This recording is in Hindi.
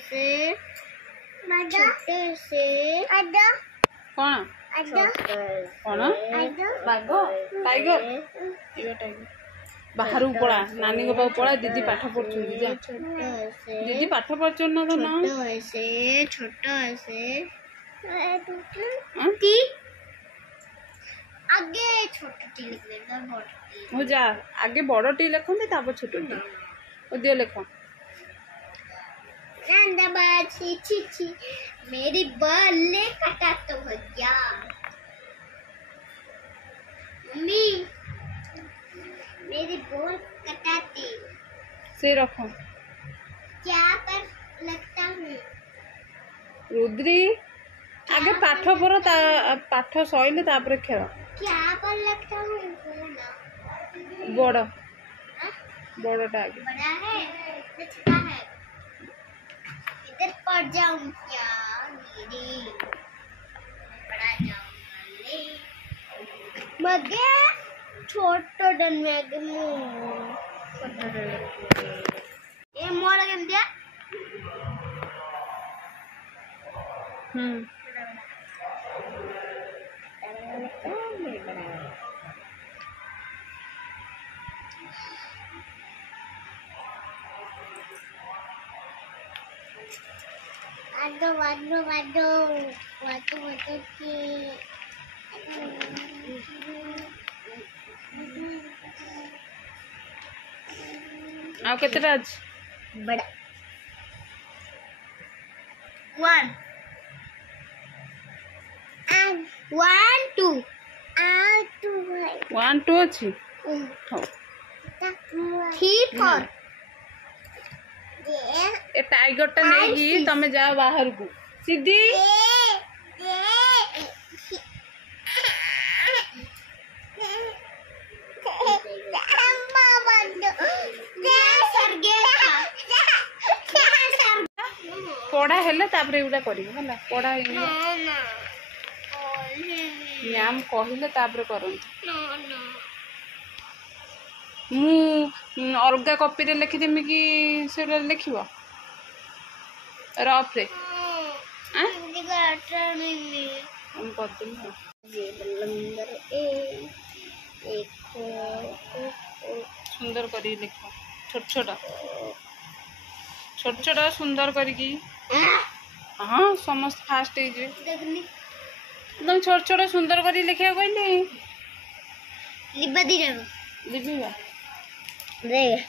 से छोटे से कौन कौन बाघ टाइगर ये टाइगर बाहर को पड़ा नानी को पास पड़ा दीदी पाठ पढ़ुଛନ୍ତି जा दीदी पाठ पढ़ुଛନ୍ତି ना तो ना छोटा ऐसे आगे छोटा टी लिख देना बड़ हो जा आगे बड़ टी लिखते तापर छोट टी ओ दियो लिख छी छी छी मेरी बॉल ने कटा तो भैया मम्मी मेरी बॉल कटाती से रखो क्या पर लगता हूँ रुद्री आगे पाठ पर पाठ सइले तापर खेल क्या पर लगता हूँ बड़ बड़टा आगे बड़ा है छोटा है इधर पड़ जाऊँ क्या मेरी बड़ा जाऊँगा मगे छोटा डन में ये मोर के दिया वादो की आ केतेटा अछि बड़ा 1 1 2 1 2 अछि हो 3 4 ए टाइगर टा नहीं तमे जाओ बाहर को सीधी पढ़ा हेले तापर एउडा करियो होला पढ़ा मैम कहले तापर करंत मु अलगा कॉपी रे लिखि देमी कि सेटा लिखिबो रफ रे हम सुंदर करी लिखो छोट छोटा सुंदर करी हाँ समस्त फास्ट एकदम छोट छोट सुंदर करी लिखा कहले लिबा दी लिखिबा देख